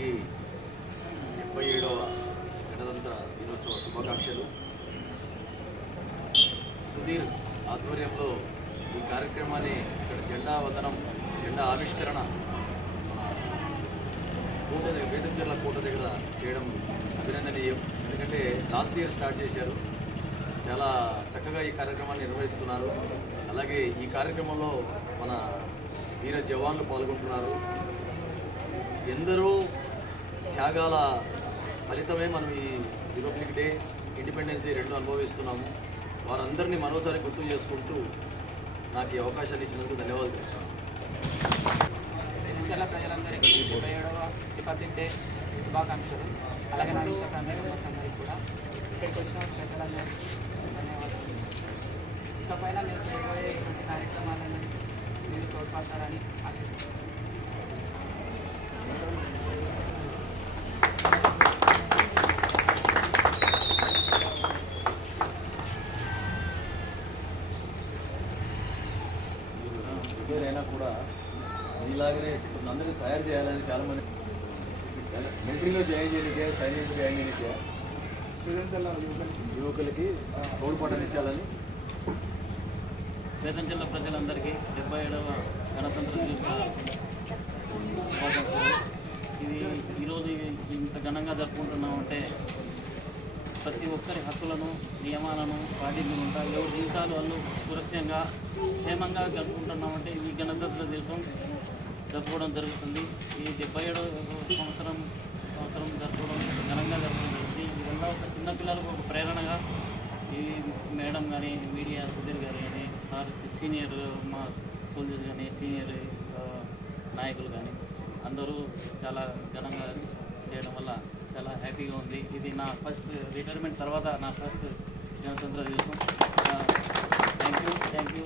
అందరికీ డెబ్బై ఏడవ గణతంత్ర దినోత్సవ శుభాకాంక్షలు. సుధీర్ ఆధ్వర్యంలో ఈ కార్యక్రమాన్ని ఇక్కడ జెండా వందనం జెండా ఆవిష్కరణ కోట దగ్గర వేటంచెర్ల కోట దగ్గర చేయడం అభినందనీయం. ఎందుకంటే లాస్ట్ ఇయర్ స్టార్ట్ చేశారు. చాలా చక్కగా ఈ కార్యక్రమాన్ని నిర్వహిస్తున్నారు. అలాగే ఈ కార్యక్రమంలో మన వీర జవాన్లు పాల్గొంటున్నారు. ఎందరో త్యాగాల ఫలితమే మనం ఈ రిపబ్లిక్ డే ఇండిపెండెన్స్ డే రెండు అనుభవిస్తున్నాము. వారందరినీ మరోసారి గుర్తు చేసుకుంటూ నాకు ఈ అవకాశాన్ని ఇచ్చినందుకు ధన్యవాదాలు తెలుపుతున్నాను. జగిత్యాల ప్రజలందరికీ డెబ్బై ఏడవ రిపబ్లిక్ డే శుభాకాంక్షలు. అలాగే నా ఇంట్లో అందరికీ కూడా ఇక్కడికి వచ్చిన ప్రజలందరికీ ధన్యవాదాలు. ఇకపైన మీరు చేయబోయే ఇటువంటి కార్యక్రమాలను మీరు తోడ్పడతారని ఆశిస్తున్నాను ప్రిపేర్ అయినా కూడా ఇలాగనే అందరినీ తయారు చేయాలని చాలామంది మిలిటరీలో జాయిన్ చేయడానికే సైనికులు జాయిన్ చేయడానికే యువకులకి తోడ్పాటునిచ్చాలని వేదం జిల్లా ప్రజలందరికీ డెబ్బై ఏడవ గణతంత్ర దినోత్సవం ఇది ఈరోజు ఇంత ఘనంగా జరుపుకుంటున్నామంటే ప్రతి ఒక్కరి హక్కులను నియమాలను పాటించుకుంటా ఎవరి జీవితాలు వాళ్ళు సురక్షంగా క్షేమంగా గడుపుకుంటున్నామంటే ఈ గణతంత్ర దివసం జరుపుకోవడం జరుగుతుంది. ఈ డెబ్బై ఏడవ సంవత్సరం సంవత్సరం జరుపుకోవడం ఘనంగా జరపడం జరుగుతుంది. ఇవల్ల ఒక చిన్నపిల్లలకు ఒక ప్రేరణగా ఈ మేడం కానీ మీడియా సుధీర్ గారు కానీ సార్ సీనియర్ మా సోల్జర్స్ కానీ సీనియర్ నాయకులు కానీ అందరూ చాలా ఘనంగా చేయడం వల్ల చాలా హ్యాపీగా ఉంది. ఇది నా ఫస్ట్ రిటైర్మెంట్ తర్వాత నా ఫస్ట్ గణతంత్ర దివసం. Thank you thank you